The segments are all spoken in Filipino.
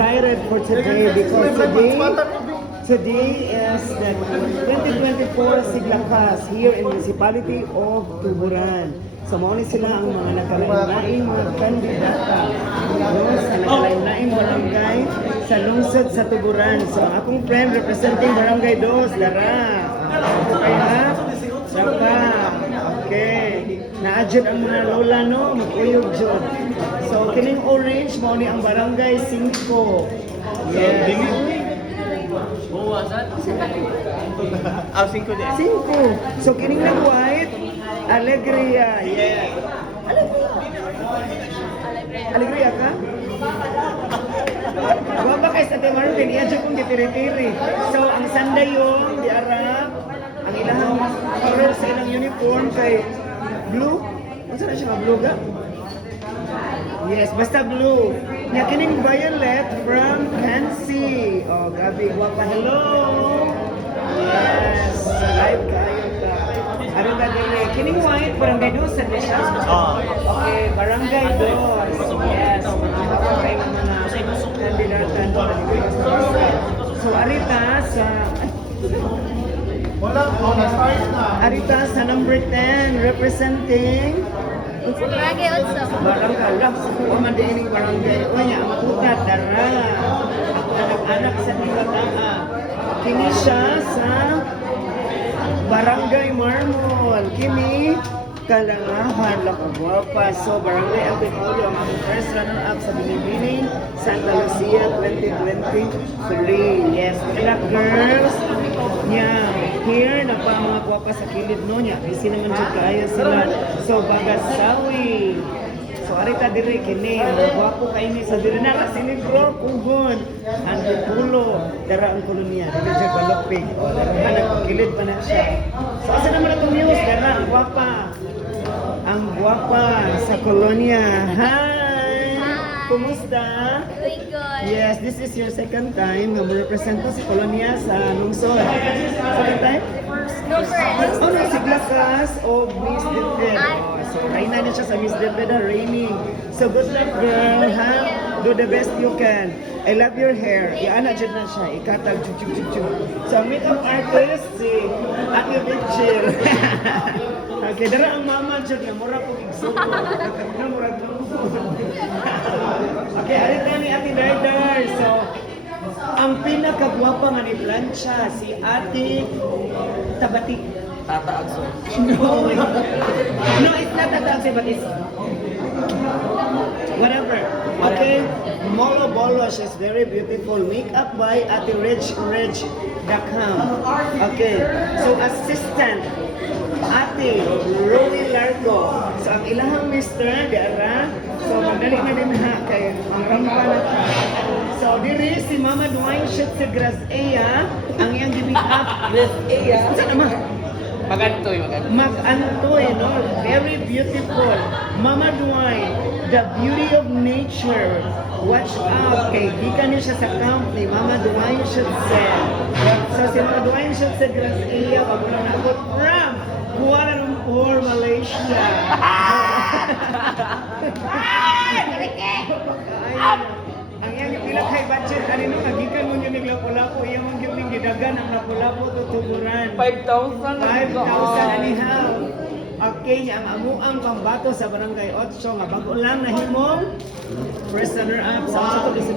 excited for today because today is the 2024 Siglakas here in Municipality of Tuburan. So mauni sila ang mga nakalain-laing mga kandidata sa nakalain-laing barangay sa lungsod sa Tuburan. So ang akong friend representing Barangay 2, Lara. Okay ha? Saka. Okay. Naadjud ang mga lola no, mag-uyog jud. So kining orange mo ni ang Barangay 5. Yes. Ah, 5 din. 5. So kining nag white, Alegria. Yes. Alegria ka? Wala kay sa Timaron kaniya jud kung gitiri-tiri. So ang sandayong di ara ang ilahang color sa ilang uniform kay blue. Unsa na siya blue ga? Yes, basta blue. Nya kining violet from Kansi. Oh, grabe gwapa. Hello. Yes, live kayo ka. Ano ba dire? Kining white barangay 2 sa siya. Okay, barangay 2. Yes. Ako kay mga kandidata no. So arita sa Arita sa number 10 representing Barangay also. Barangay lang. Kuman din ini barangay. O niya, matutat, dara. Ako anak-anak sa Tibataa. Kini siya sa Barangay Marmol. Kini kalangahan lang guwapa. So, Barangay Albinorio ang aming first runner-up sa Binibining Santa Lucia 2023. Yes, kaya girls. Yeah, here na pa mga guwapa sa kilid no niya. Kasi naman dyan kaya sila. So, Bagasawi. So, arita diri kini. Mga guwapo kayo ni sa diri na. Sinigro, kugon. Ang pulo. Dara ang kolonya. Dili dyan balopig. Kilid pa na siya. So, asa naman itong news? Dara, ang guwapa. Ang guwapa sa kolonya. Hi! Kumusta? Doing good. Yes, this is your second time na represent si Kolonya sa lungsod. Second time? No first. Oh, no, si Glakas o Miss Dilbed. So, Reyna na siya sa Miss Dilbed na raining. So, good luck, girl, ha? Do the best you can. I love your hair. Iana dyan na siya. Ikatag, chuk. So, ang makeup artist, si Ate Rachel. Okay, dara ang mama dyan na mura po igsuko. Na mura po. Okay, alita ni Ate Dardar. So, ang pinakagwapa nga ni Plancha, si Ate Tabati. Tata Agso. No, it's not Tata Agso, but it's whatever. Okay, Molo Bolo, she's very beautiful. Makeup by Ate Reg.com. Okay, so assistant Ate Romy Largo. So ang ilahang mister, Diara. So magdali na din ha, kay ang rampa na ta. So diri si Mama Duane shoot si Grazea, ang iyang gi-make up. Grazea. Unsa naman? Magantoy. Mag-antoy, no? Very beautiful. Mama Duane, the beauty of nature. Watch out. Kay gikan niya siya sa camp ni Mama Duane should say. So si Mama Duane should say Grazea, wag mo na ako from Kuala Lumpur, Malaysia. Ang iyang pila kay budget ani no nagikan mo yung naglapo-lapo iyang mong gyud ning gidagan ang lapo-lapo tutuburan 5,000. 5,000 anyhow. Okay, ang amuang pambato sa Barangay 8 nga bago lang nahimong first runner up sa to si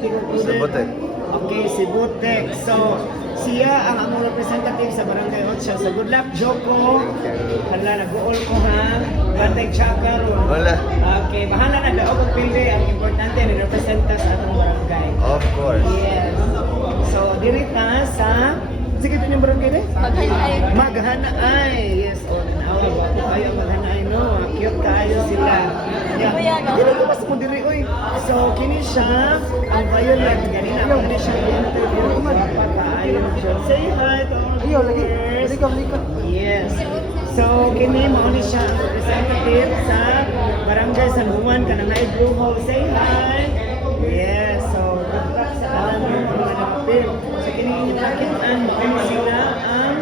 Butek. Okay, si Butek. So, siya ang among representative sa Barangay 8. So, good luck, Joko. Hala, nag-uol ko ha. Bantay Chaka ron. Wala. Okay, bahala na daog ang pilde. Ang importante, ni-representa sa atong barangay. Of course. Yes. So, diri ta sa... Sige, ito yung barangay rin? Maghanay. Maghanaay. Yes, o, nanawa. Bago kayo Maghanaay, no? Cute kayo sila. Kuya, no? Dili ko mas mo diri, oy. So, kini siya, ang violet. Ganina, ako ni siya i-interview. Kumagpa kayo. Say hi to all viewers. Yes. So, kini, mauni siya ang representative sa Barangay San Juan, Kananay Blue Hole. Say hi. Yes, so, good luck sa alam ng mga nakapil. So, kini, itakitaan mo sila ang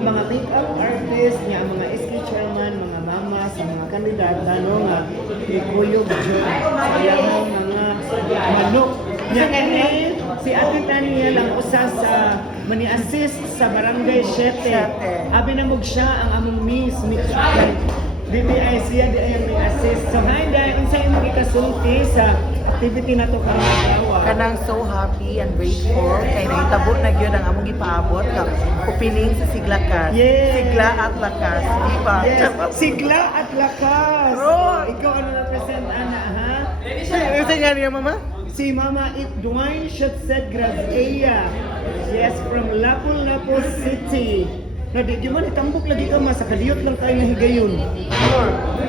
mga makeup artist niya, mga SK chairman, mga mama, sa mga kandidata, no, nga ikuyog dyan. Kaya mga manok Nya kani si Ate Tania lang usa sa mani-assist sa Barangay 7. Abi na mog siya ang among Miss DPI siya di ay assist. So hi dai unsay imong ikasulti sa activity nato karong adlaw? Kanang so happy and grateful kay nahitabo na gyud ang among gipaabot nga upiling sa Siglakas. Yes. Sigla at lakas, di ba? Yes, sigla at lakas. Bro. Ikaw ano represent ana ha? Ano nga niya, mama? Si Mama Dwayne Shutsed Grazia. Yes, from Lapu-Lapu City. Na di man itambok lagi ka ma sa kaliyot lang tayo nahigayon.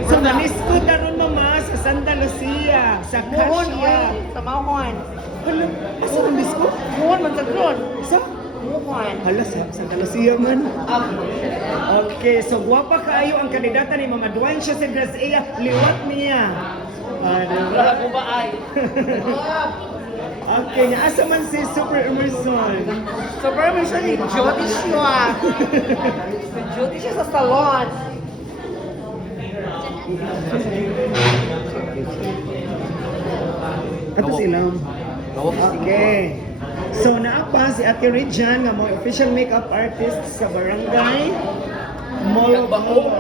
So naniskod na ron mama sa Santa Lucia, sa Kasia. Sa Mahon. Hala, asa ang disko? Mahon man sa Kron. Sa? Mahon. Hala, sa Santa Lucia man. Okay, so guwapa kaayo ang kandidata ni Mama Dwayne Shutsed Grazia. Liwat niya. Wala ko ba ay? Okay, asa man si Super Emerson? Super mission ni Jyoti siya. Jyoti siya sa salon. Ato sila. Okay. So naapa si Ate Rejan nga mo official makeup artist sa barangay Molo Bolo.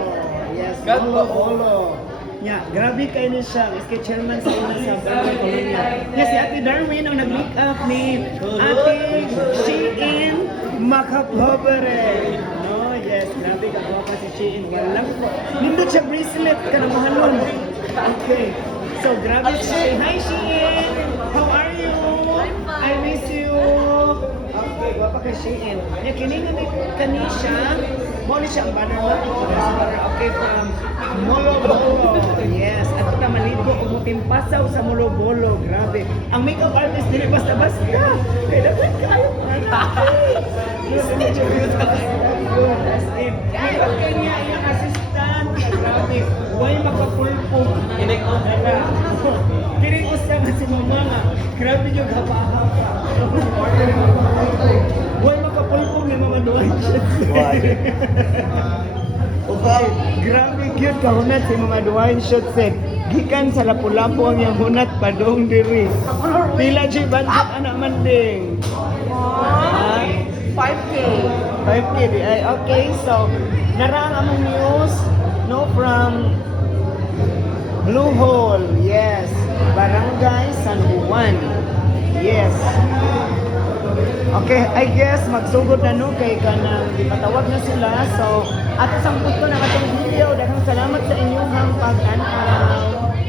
Yes, Molo Bolo. Nya, grabe kayo niya siya. Iski chairman sa una sa barangay Colonia. Nya si Ate Darwin ang nag-makeup ni Ate Shein Makapobre. No, yes, grabe ka pa si Shein. Walang nindot siya bracelet ka na mahalon. Okay. So, grabe siya. Hi, Shein! How are you? I miss you. Okay, gwapa kay Shein. Yung kiningan ni Kanisha, mo ni siya ang banner mo. Okay, from Molo Bolo. Yes, at ito maligo o mutimpasaw sa Molo Bolo. Grabe. Ang makeup artist, dili basta-basta. Kaya dapat kayo. As in, makeup kayo niya, yung assistant. Grabe. Huwag makapulpog. Kiring usa nga si mama nga. Grabe yung hapa-hapa. Huwag makapulpog ni Mama Dwayne. Okay, grabe cute kahunat si Mama Dwayne Shutsed. Gikan sa Lapu-Lapu ang iyang hunat padong diri. Pila jay budget anak manding. 5K. 5K di ay. Okay, so narang among news no from Blue Hole. Yes, Barangay San Juan. Yes. Okay, I guess magsugod na no kay kanang gipatawag na sila. So, ato sang puto na katong video. Daghang salamat sa inyong pag-anala.